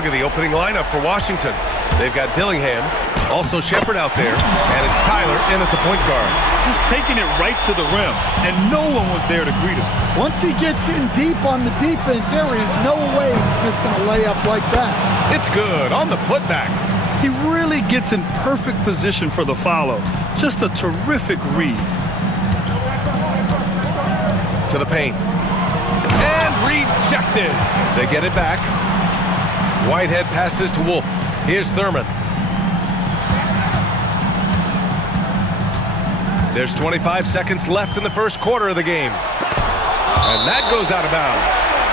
look at the opening lineup for Washington. They've got Dillingham, also Shepard out there, and it's Tyler in at the point guard. Just taking it right to the rim, and no one was there to greet him. Once he gets in deep on the defense, there is no way he's missing a layup like that. It's good on the putback. He really gets in perfect position for the follow. Just a terrific read. To the paint. And rejected. They get it back. Whitehead passes to Wolf. Here's Thurman. There's 25 seconds left in the first quarter of the game. And that goes out of bounds.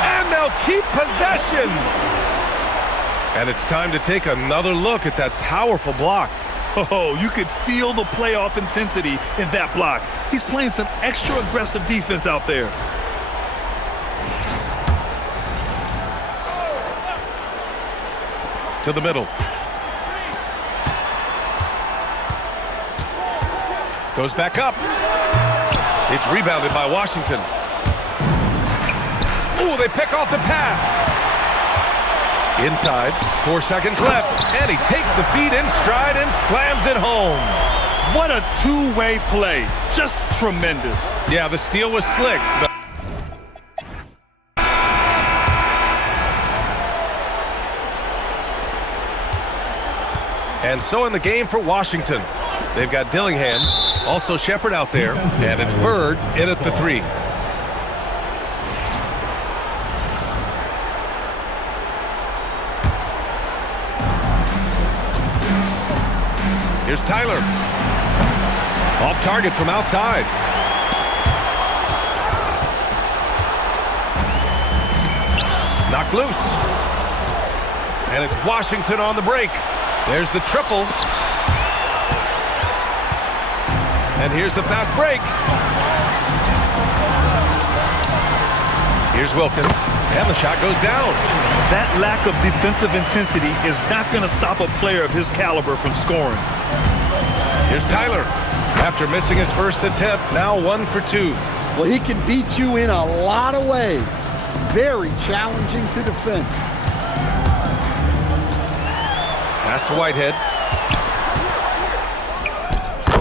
And they'll keep possession. And it's time to take another look at that powerful block. Oh, you could feel the playoff intensity in that block. He's playing some extra aggressive defense out there. To the middle. Goes back up. It's rebounded by Washington. Ooh, they pick off the pass. Inside, 4 seconds left, and he takes the feed in stride and slams it home. What a two-way play. Just tremendous. Yeah, the steal was slick. And so in the game for Washington, they've got Dillingham, also Shepard out there, and it's Bird in at the 3. Here's Tyler. Off target from outside. Knocked loose. And it's Washington on the break. There's the triple. And here's the fast break. Here's Wilkins. And the shot goes down. That lack of defensive intensity is not going to stop a player of his caliber from scoring. Here's Tyler. After missing his first attempt, now 1 for 2. Well, he can beat you in a lot of ways. Very challenging to defend. Pass to Whitehead.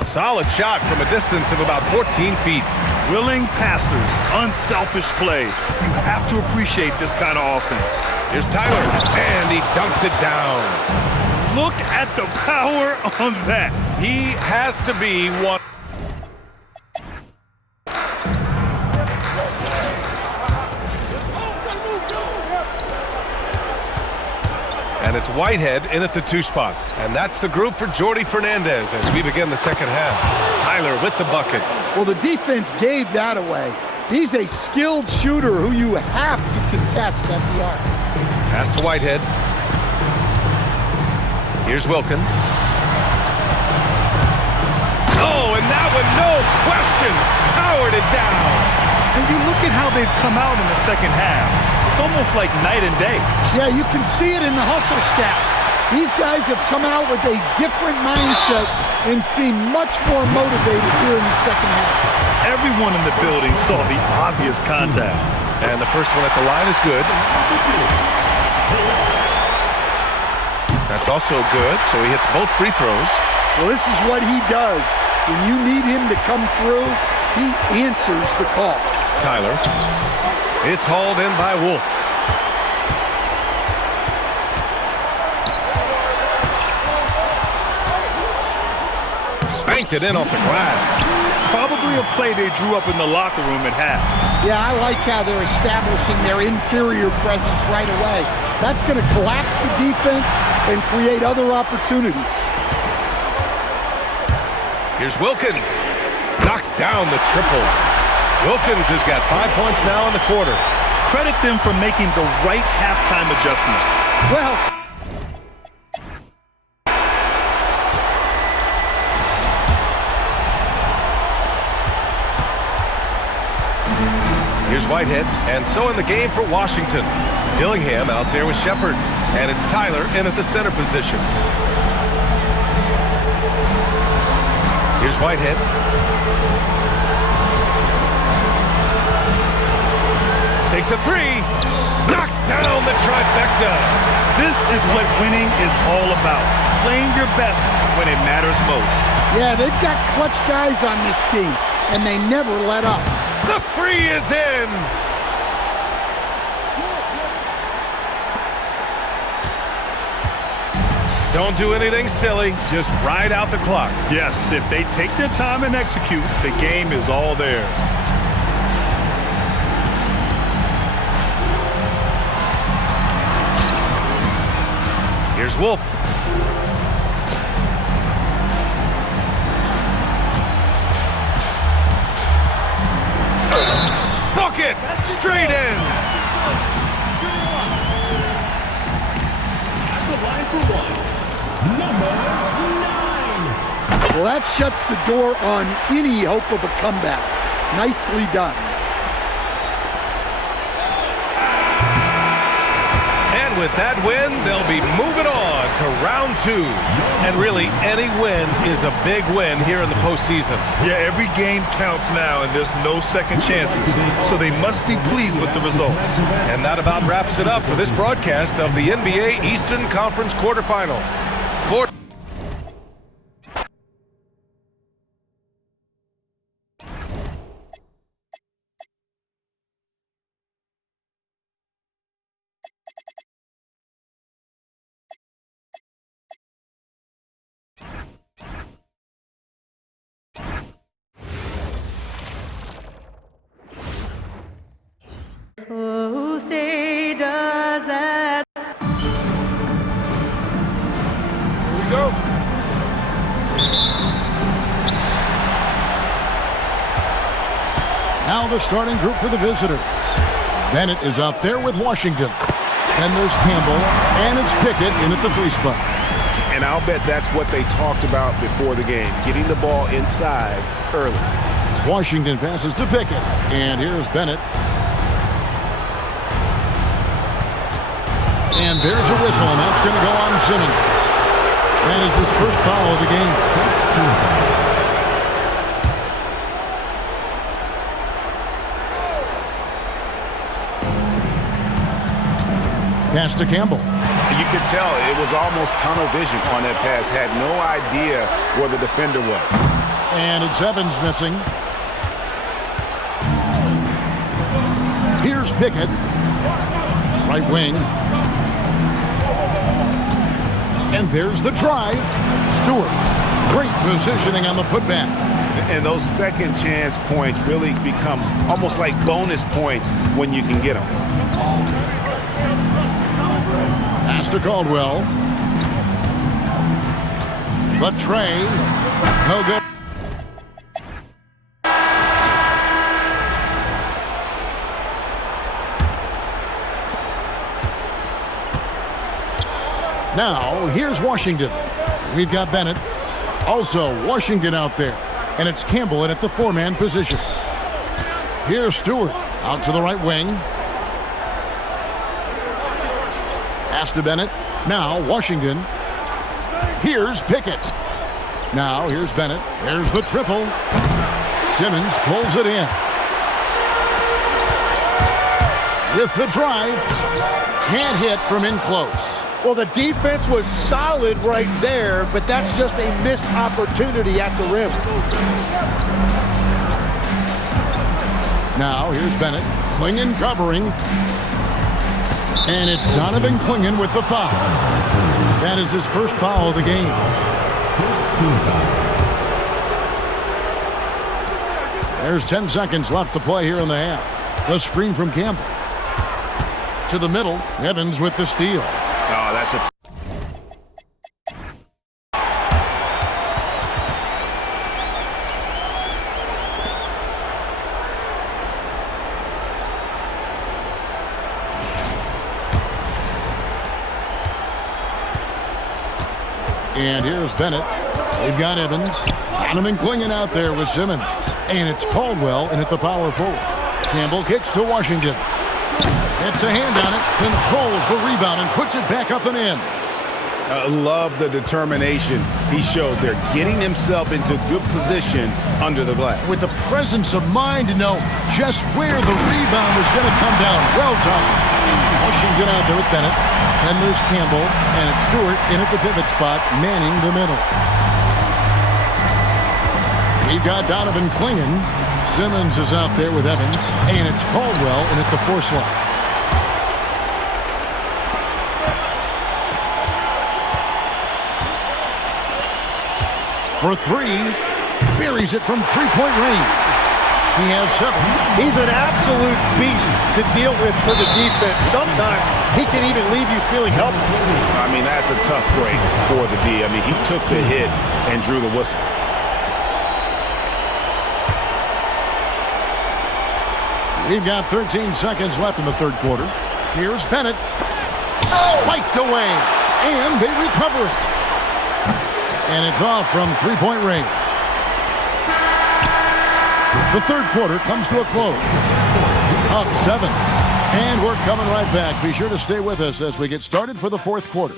Solid shot from a distance of about 14 feet. Willing passers, unselfish play. You have to appreciate this kind of offense. Here's Tyler, and he dunks it down. Look at the power on that. He has to be one. And it's Whitehead in at the 2 spot. And that's the group for Jordi Fernandez as we begin the second half. Tyler with the bucket. Well, the defense gave that away. He's a skilled shooter who you have to contest at the arc. Pass to Whitehead. Here's Wilkins. Oh, and that one, no question, powered it down. And you look at how they've come out in the second half. It's almost like night and day. Yeah, you can see it in the hustle stat. These guys have come out with a different mindset and seem much more motivated here in the second half. Everyone in the building saw the obvious contact. And the first one at the line is good. That's also good, so he hits both free throws. Well, this is what he does. When you need him to come through, he answers the call. Tyler. It's hauled in by Wolf. Spanked it in off the glass. Probably a play they drew up in the locker room at half. Yeah, I like how they're establishing their interior presence right away. That's going to collapse the defense and create other opportunities. Here's Wilkins. Knocks down the triple. Wilkins has got 5 points now in the quarter. Credit them for making the right halftime adjustments. Well, here's Whitehead, and so in the game for Washington. Dillingham out there with Shepard, and it's Tyler in at the center position. Here's Whitehead. Takes a 3. Knocks down the trifecta. This is what winning is all about. Playing your best when it matters most. Yeah, they've got clutch guys on this team, and they never let up. The free is in. Don't do anything silly. Just ride out the clock. Yes, if they take their time and execute, the game is all theirs. Here's Wolf. Bucket! Straight in! Well, that shuts the door on any hope of a comeback. Nicely done. And with that win, they'll be moving on to round 2. And really, any win is a big win here in the postseason. Yeah, every game counts now, and there's no second chances. So they must be pleased with the results. And that about wraps it up for this broadcast of the NBA Eastern Conference quarterfinals. Who say does that? Here we go. Now the starting group for the visitors. Bennett is out there with Washington. Then there's Campbell, and it's Pickett in at the 3 spot. And I'll bet that's what they talked about before the game, getting the ball inside early. Washington passes to Pickett, and here's Bennett. And there's a whistle, and that's going to go on Simmons. That is his first foul of the game. Pass to Campbell. You could tell it was almost tunnel vision on that pass. Had no idea where the defender was. And it's Evans missing. Here's Pickett. Right wing. And there's the drive. Stewart. Great positioning on the putback. And those second chance points really become almost like bonus points when you can get them. Pass to Caldwell. The tray. No good. Now, here's Washington. We've got Bennett. Also, Washington out there. And it's Campbell in at the 4-man position. Here's Stewart. Out to the right wing. Pass to Bennett. Now, Washington. Here's Pickett. Now, here's Bennett. There's the triple. Simmons pulls it in. With the drive. Can't hit from in close. Well, the defense was solid right there, but that's just a missed opportunity at the rim. Now, here's Bennett. Clingan covering. And it's Donovan Clingan with the foul. That is his first foul of the game. There's 10 seconds left to play here in the half. The screen from Campbell. To the middle. Evans with the steal. Oh, that's a... And here's Bennett. They've got Evans. Donovan Clingan out there with Simmons. And it's Caldwell in at the power forward. Campbell kicks to Washington. Gets a hand on it, controls the rebound, and puts it back up and in. Love the determination he showed there, getting himself into good position under the glass. With the presence of mind to know just where the rebound was going to come down. Well timed. Washington out there with Bennett. Then there's Campbell, and it's Stewart in at the pivot spot, manning the middle. We've got Donovan Clingan. Simmons is out there with Evans, and it's Caldwell in at the 4 slot. For 3, buries it from three-point range. He has 7. He's an absolute beast to deal with for the defense. Sometimes he can even leave you feeling helpless. I mean, that's a tough break for the D. I mean, he took the hit and drew the whistle. We've got 13 seconds left in the third quarter. Here's Bennett. Spiked away. And they recover it. And it's off from three-point range. The third quarter comes to a close. Up 7. And we're coming right back. Be sure to stay with us as we get started for the fourth quarter.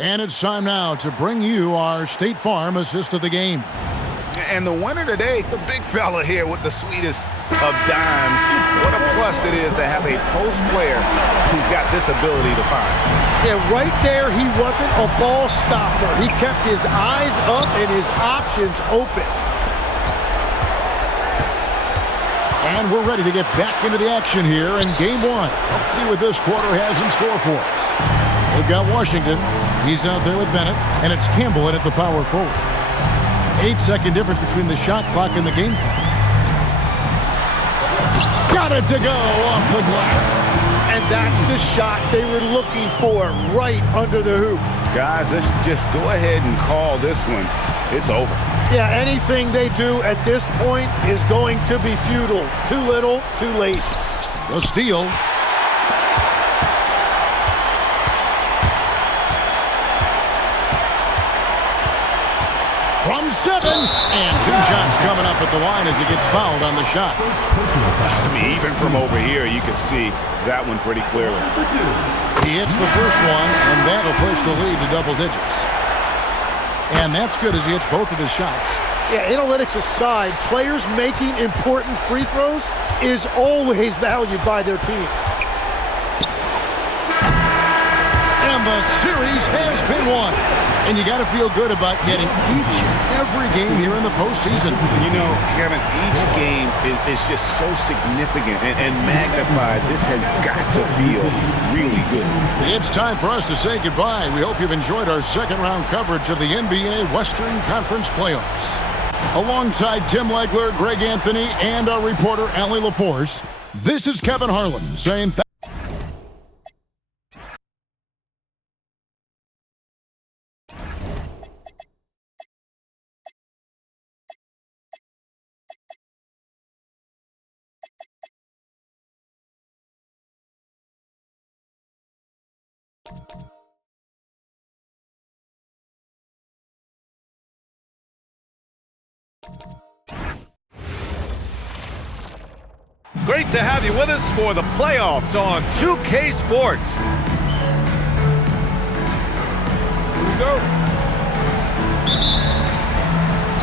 And it's time now to bring you our State Farm assist of the game. And the winner today, the big fella here with the sweetest of dimes. What a plus it is to have a post player who's got this ability to find. Yeah, right there, he wasn't a ball stopper. He kept his eyes up and his options open. And we're ready to get back into the action here in game 1. Let's see what this quarter has in store for us. They've got Washington. He's out there with Bennett. And it's Campbell in at the power forward. 8-second difference between the shot clock and the game clock. Got it to go off the glass. And that's the shot they were looking for right under the hoop. Guys, let's just go ahead and call this one. It's over. Yeah, anything they do at this point is going to be futile. Too little, too late. The steal. From 7, and 2 shots coming up at the line as he gets fouled on the shot. I mean, even from over here, you can see that one pretty clearly. He hits the first one, and that'll push the lead to double digits. And that's good as he hits both of his shots. Yeah, analytics aside, players making important free throws is always valued by their team. And the series has been won. And you got to feel good about getting each and every game here in the postseason. You know, Kevin, each game is just so significant and magnified. This has got to feel really good. It's time for us to say goodbye. We hope you've enjoyed our second-round coverage of the NBA Western Conference Playoffs. Alongside Tim Legler, Greg Anthony, and our reporter, Allie LaForce, this is Kevin Harlan saying thank you. Great to have you with us for the playoffs on 2K Sports. Here we go.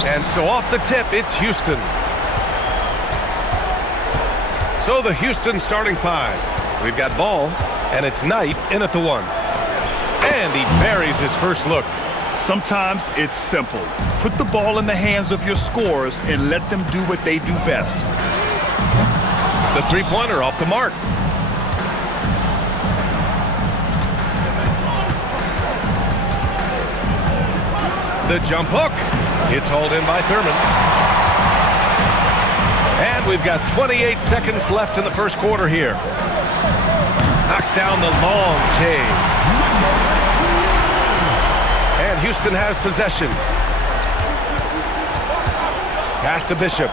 And so off the tip, it's Houston. So the Houston starting 5. We've got Ball, and it's Knight in at the 1. And he buries his first look. Sometimes it's simple. Put the ball in the hands of your scorers and let them do what they do best. The three-pointer off the mark. The jump hook. It's hauled in by Thurman. And we've got 28 seconds left in the first quarter here. Knocks down the long K. And Houston has possession. Pass to Bishop.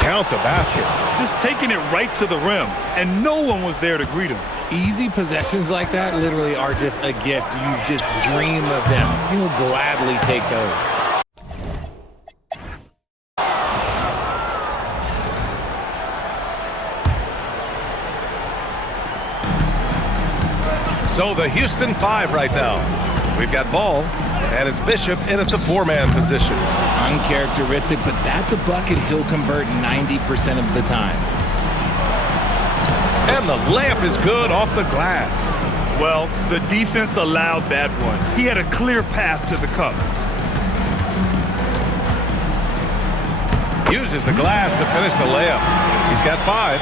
Count the basket. Just taking it right to the rim, and no one was there to greet him. Easy possessions like that literally are just a gift. You just dream of them. You'll gladly take those. So the Houston 5 right now. We've got ball, and it's Bishop in at the 4-man position. Uncharacteristic, but that's a bucket he'll convert 90% of the time. And the layup is good off the glass. Well, the defense allowed that one. He had a clear path to the cup. Uses the glass to finish the layup. He's got 5.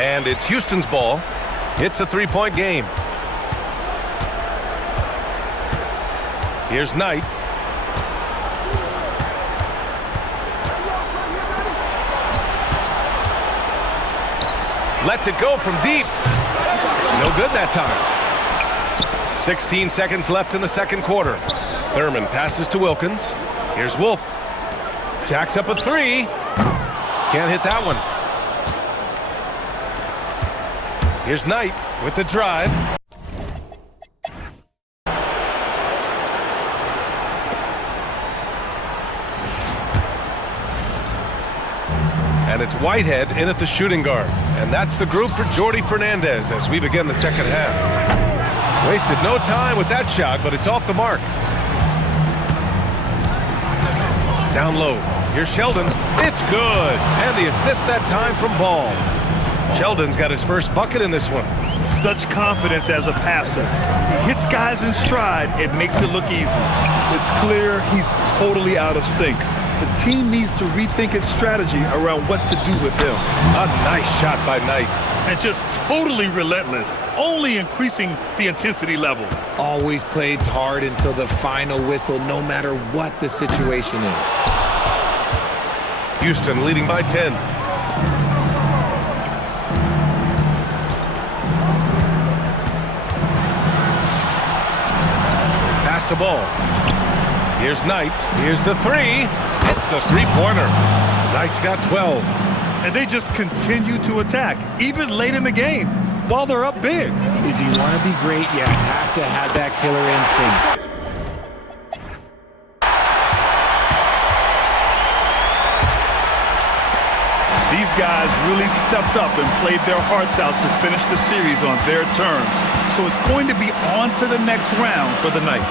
And it's Houston's ball. It's a 3-point game. Here's Knight. Lets it go from deep. No good that time. 16 seconds left in the second quarter. Thurman passes to Wilkins. Here's Wolf. Jacks up a 3. Can't hit that one. Here's Knight with the drive. And it's Whitehead in at the shooting guard. And that's the group for Jordi Fernandez as we begin the second half. Wasted no time with that shot, but it's off the mark. Down low. Here's Sheldon. It's good. And the assist that time from Ball. Sheldon's got his first bucket in this one. Such confidence as a passer. He hits guys in stride. It makes it look easy. It's clear he's totally out of sync. The team needs to rethink its strategy around what to do with him. A nice shot by Knight. And just totally relentless, only increasing the intensity level. Always plays hard until the final whistle, no matter what the situation is. Houston leading by 10. Pass to Ball. Here's Knight. Here's the 3. It's the 3-pointer. Knight's got 12. And they just continue to attack, even late in the game, while they're up big. If you want to be great, you have to have that killer instinct. These guys really stepped up and played their hearts out to finish the series on their terms. So it's going to be on to the next round for the Knights.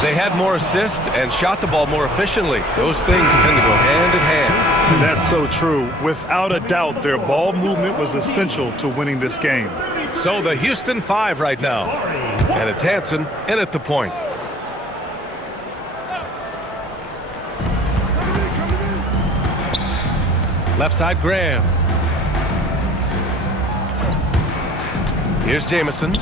They had more assists and shot the ball more efficiently. Those things tend to go hand in hand. That's so true. Without a doubt, their ball movement was essential to winning this game. So the Houston 5 right now. And it's Hansen in at the point. Left side, Graham. Here's Jamison.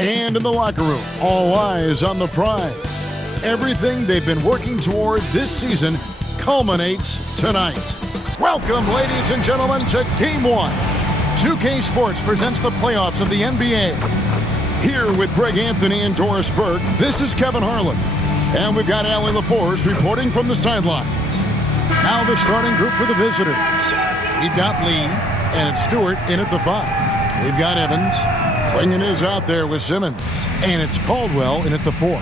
And in the locker room, all eyes on the prize. Everything they've been working toward this season culminates tonight. Welcome, ladies and gentlemen, to Game 1. 2K Sports presents the playoffs of the NBA. Here with Greg Anthony and Doris Burke, this is Kevin Harlan. And we've got Allie LaForce reporting from the sidelines. Now the starting group for the visitors. We've got Lee and it's Stewart in at the 5. We've got Evans. Clingan is out there with Simmons. And it's Caldwell in at the 4.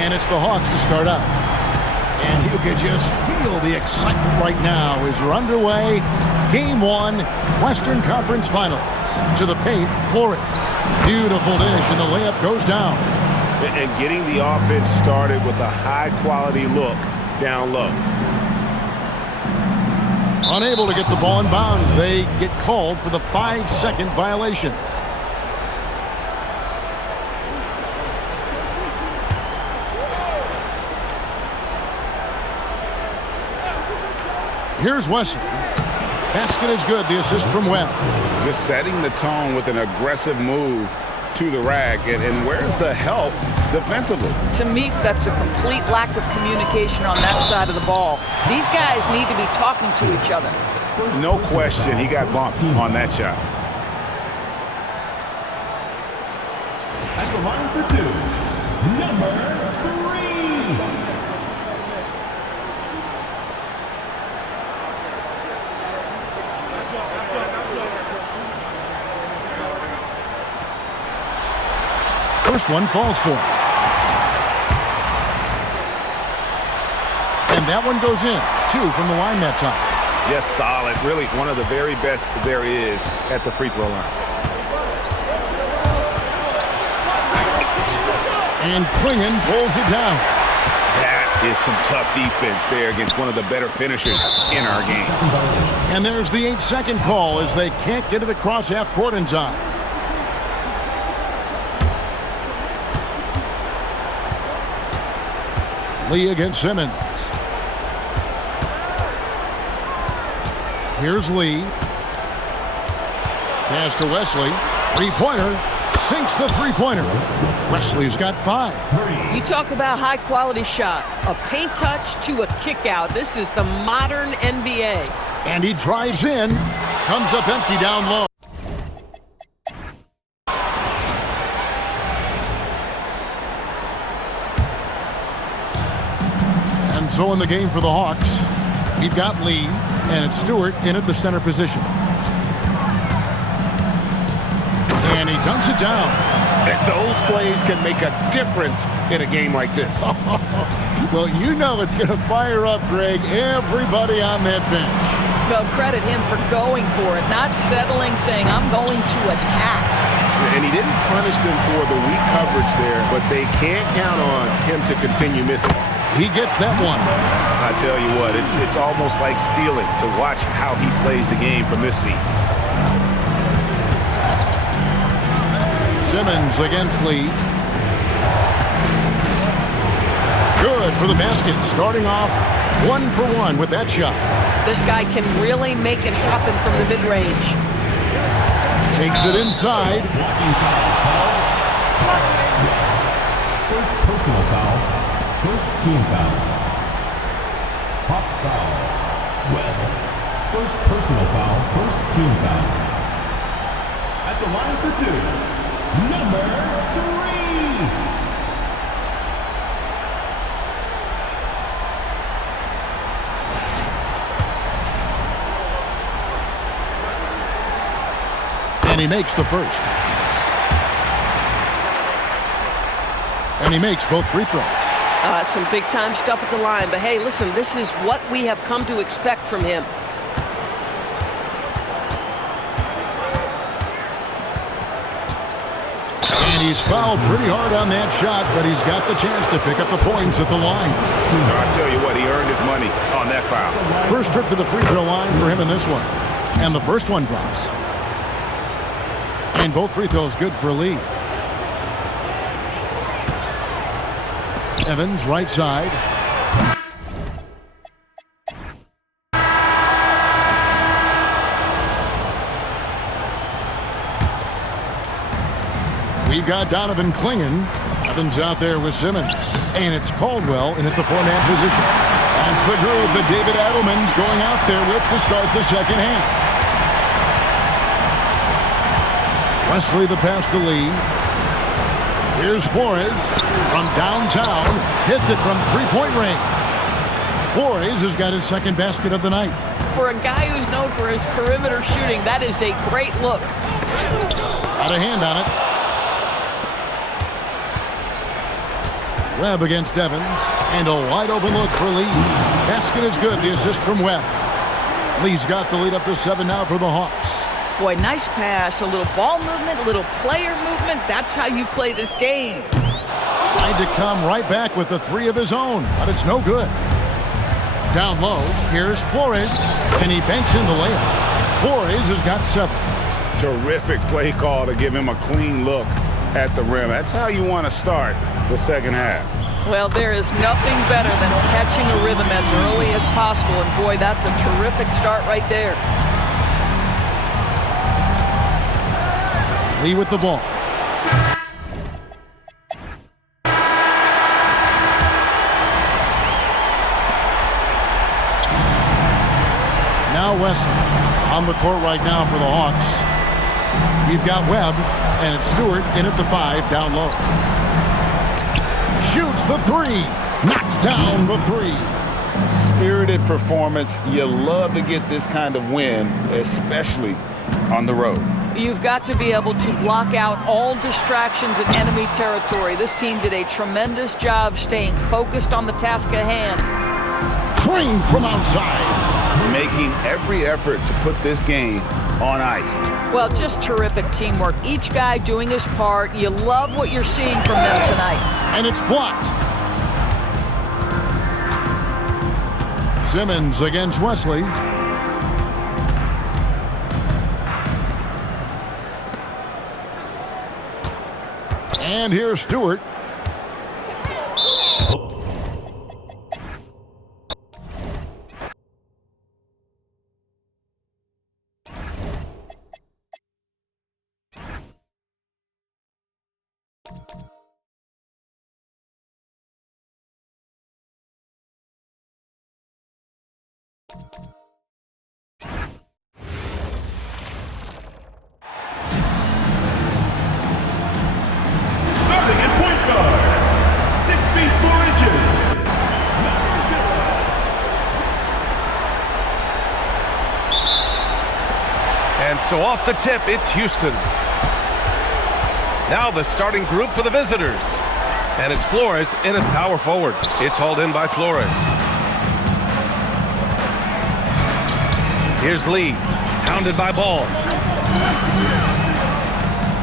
And it's the Hawks to start out. And You can just feel the excitement right now as we're underway. Game 1, Western Conference Finals. To the paint, Flores. Beautiful dish, and the layup goes down. And getting the offense started with a high-quality look down low. Unable to get the ball in bounds. They get called for the 5-second violation. Here's Wesley. Basket is good. The assist from Webb. Just setting the tone with an aggressive move to the rack. And where's the help defensively? To me, that's a complete lack of communication on that side of the ball. These guys need to be talking to each other. No question, he got bumped on that shot. At the line for 2, number 3. First one falls for him. And that one goes in. 2 from the line that time. Just solid. Really one of the very best there is at the free throw line. And Clingan pulls it down. That is some tough defense there against one of the better finishers in our game. And there's the 8-second call as they can't get it across half court in time. Lee against Simmons. Here's Lee. Pass to Wesley. Three-pointer. Sinks the three-pointer. Wesley's got 5. You talk about high-quality shot. A paint touch to a kick-out. This is the modern NBA. And he drives in. Comes up empty down low. And so in the game for the Hawks, we've got Lee, and it's Stewart in at the center position. And he dunks it down. And those plays can make a difference in a game like this. Well, you know it's going to fire up, Greg, everybody on that bench. Well, credit him for going for it, not settling, saying, I'm going to attack. And he didn't punish them for the weak coverage there, but they can't count on him to continue missing. He gets that one. I tell you what, it's almost like stealing to watch how he plays the game from this seat. Simmons against Lee. Good for the basket. Starting off 1 for 1 with that shot. This guy can really make it happen from the mid-range. Takes it inside. First personal foul. First team foul. Hawks foul. Webb. First personal foul. First team foul. At the line for 2, number 3. And he makes the first. And he makes both free throws. Some big-time stuff at the line. But, hey, listen, this is what we have come to expect from him. And he's fouled pretty hard on that shot, but he's got the chance to pick up the points at the line. I tell you what, he earned his money on that foul. First trip to the free throw line for him in this one. And the first one drops. And both free throws good for Lee. Evans, right side. We've got Donovan Clingan. Evans out there with Simmons. And it's Caldwell in at the 4-man position. That's the groove that David Adelman's going out there with to start the second half. Wesley the pass to Lee. Here's Flores from downtown. Hits it from three-point range. Flores has got his second basket of the night. For a guy who's known for his perimeter shooting, that is a great look. Got a hand on it. Webb against Evans. And a wide open look for Lee. Basket is good. The assist from Webb. Lee's got the lead up to 7 now for the Hawks. Boy, nice pass. A little ball movement, a little player movement. That's how you play this game. Tried to come right back with the 3 of his own, but it's no good. Down low, here's Flores, and he banks in the layup. Flores has got 7. Terrific play call to give him a clean look at the rim. That's how you want to start the second half. Well, there is nothing better than catching a rhythm as early as possible, and boy, that's a terrific start right there. Lee with the ball. Now Wesley on the court right now for the Hawks. You've got Webb, and it's Stewart in at the 5, down low. Shoots the 3, knocks down the 3. Spirited performance. You love to get this kind of win, especially on the road. You've got to be able to block out all distractions in enemy territory. This team did a tremendous job staying focused on the task at hand. Trained from outside. Making every effort to put this game on ice. Well, just terrific teamwork. Each guy doing his part. You love what you're seeing from them tonight. And it's blocked. Simmons against Wesley. And here's Stewart. Starting at point guard, 6 feet 4 inches. And so off the tip, it's Houston. Now the starting group for the visitors. And it's Flores in at power forward. It's hauled in by Flores. Here's Lee, pounded by Ball.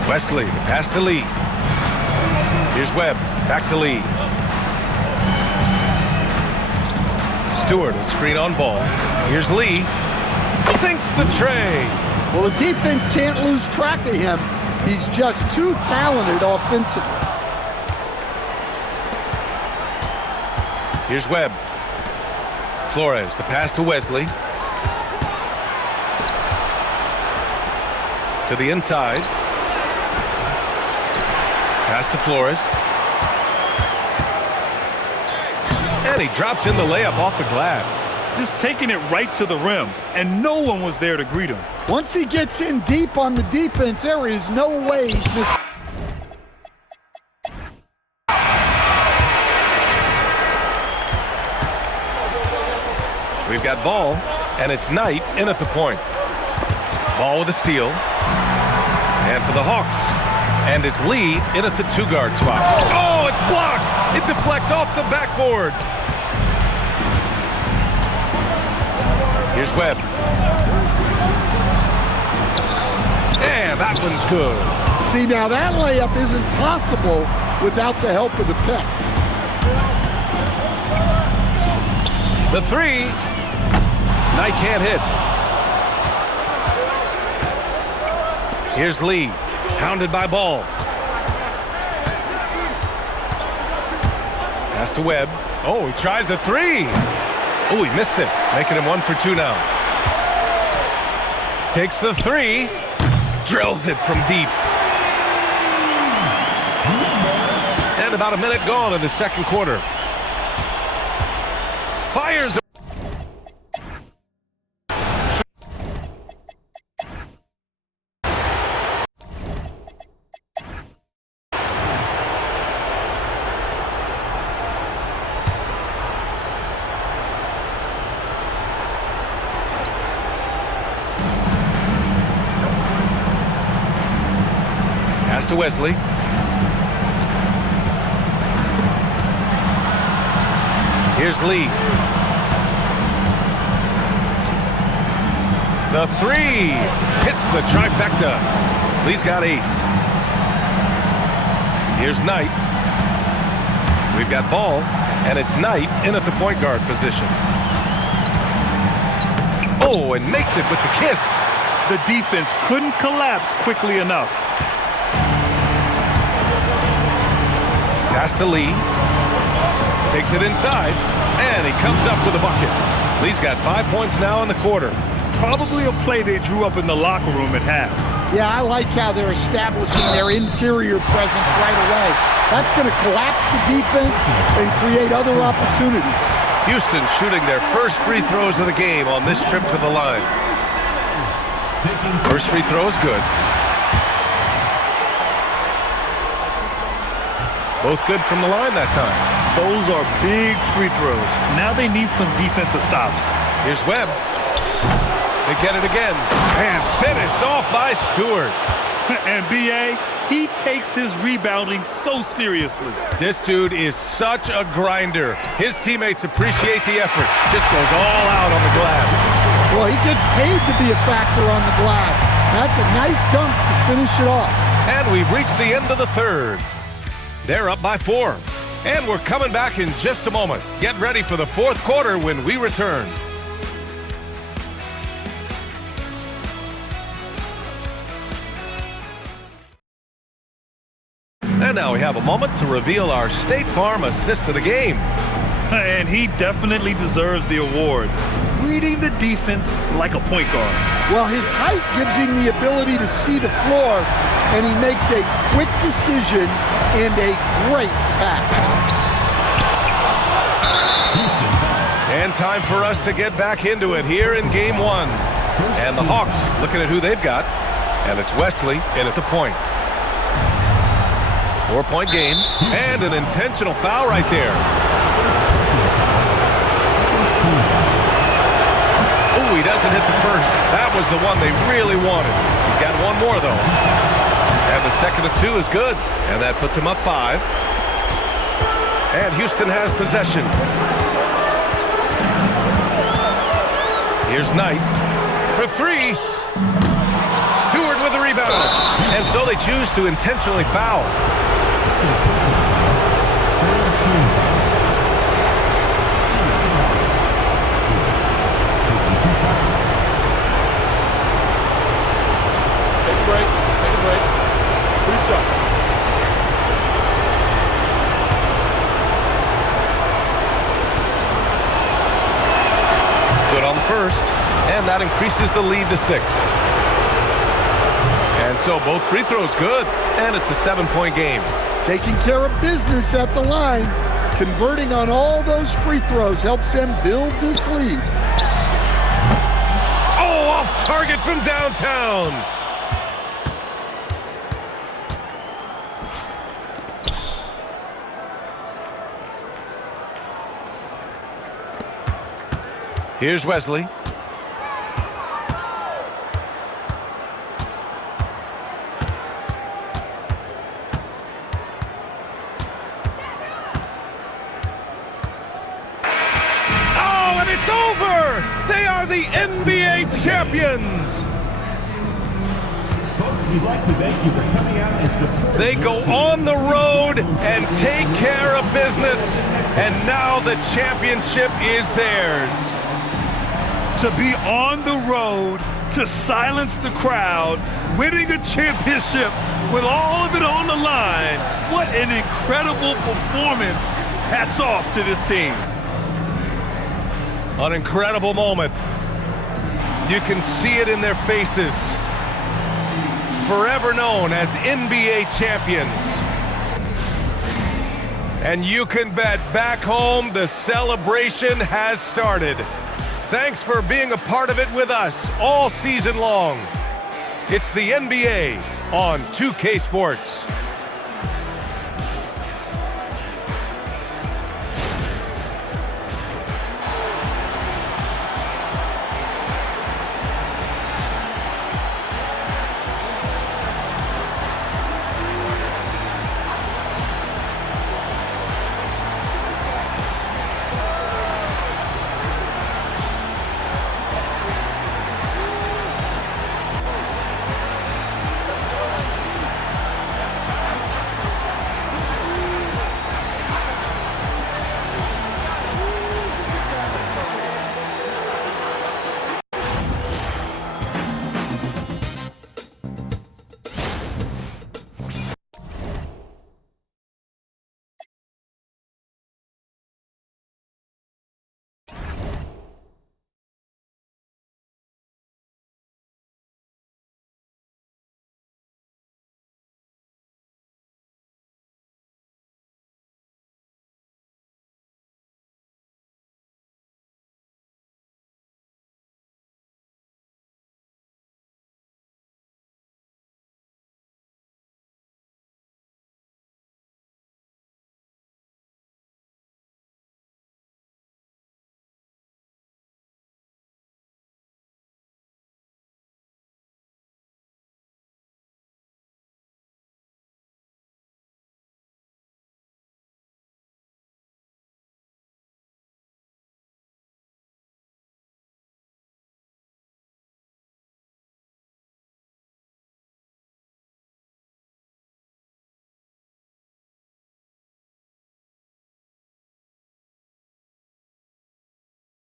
Wesley, the pass to Lee. Here's Webb, back to Lee. Stewart, a screen on Ball. Here's Lee, sinks the tray. Well, the defense can't lose track of him. He's just too talented offensively. Here's Webb. Flores, the pass to Wesley. To the inside. Pass to Flores. And he drops in the layup off the glass. Just taking it right to the rim, and no one was there to greet him. Once he gets in deep on the defense, there is no way he's missing. We've got Ball, and it's Knight in at the point. Ball with a steal. And for the Hawks. And it's Lee in at the 2-guard spot. Oh, it's blocked! It deflects off the backboard. Here's Webb. And that one's good. See, now that layup isn't possible without the help of the pick. The 3. Knight can't hit. Here's Lee, pounded by Ball. Pass to Webb. Oh, he tries a 3. Oh, he missed it, making him 1 for 2 now. Takes the 3, drills it from deep. And about a minute gone in the second quarter. Fires. Pass to Wesley. Here's Lee. The three hits the trifecta. Lee's got 8. Here's Knight. We've got ball, and it's Knight in at the point guard position. Oh, and makes it with the kiss. The defense couldn't collapse quickly enough. Pass to Lee. Takes it inside, and he comes up with a bucket. Lee's got 5 points now in the quarter. Probably a play they drew up in the locker room at half. Yeah, I like how they're establishing their interior presence right away. That's going to collapse the defense and create other opportunities. Houston shooting their first free throws of the game on this trip to the line. First free throw is good. Both good from the line that time. Those are big free throws. Now they need some defensive stops. Here's Webb. They get it again. And finished off by Stewart. And B.A., he takes his rebounding so seriously. This dude is such a grinder. His teammates appreciate the effort. Just goes all out on the glass. Well, he gets paid to be a factor on the glass. That's a nice dunk to finish it off. And we've reached the end of the third. They're up by 4. And we're coming back in just a moment. Get ready for the fourth quarter when we return. And now we have a moment to reveal our State Farm assist of the game. And he definitely deserves the award. Reading the defense like a point guard. Well, his height gives him the ability to see the floor, and he makes a quick decision and a great pass. And time for us to get back into it here in Game 1. And the Hawks looking at who they've got. And it's Wesley in at the point. 4-point game, and an intentional foul right there. Oh, he doesn't hit the first. That was the one they really wanted. He's got one more, though. And the second of 2 is good, and that puts him up 5. And Houston has possession. Here's Knight for 3. Stewart with the rebound. And so they choose to intentionally foul. Take a break. 2 shots. Good on the first, and that increases the lead to 6. And so both free throws good, and it's a 7-point game. Taking care of business at the line, converting on all those free throws helps them build this lead. Oh, off target from downtown. Here's Wesley. It's over! They are the NBA champions! Folks, we'd like to thank you for coming out and supporting. They go on the road and take care of business, and now the championship is theirs. To be on the road, to silence the crowd, winning a championship with all of it on the line. What an incredible performance. Hats off to this team. An incredible moment. You can see it in their faces. Forever known as NBA champions. And you can bet back home the celebration has started. Thanks for being a part of it with us all season long. It's the NBA on 2K Sports.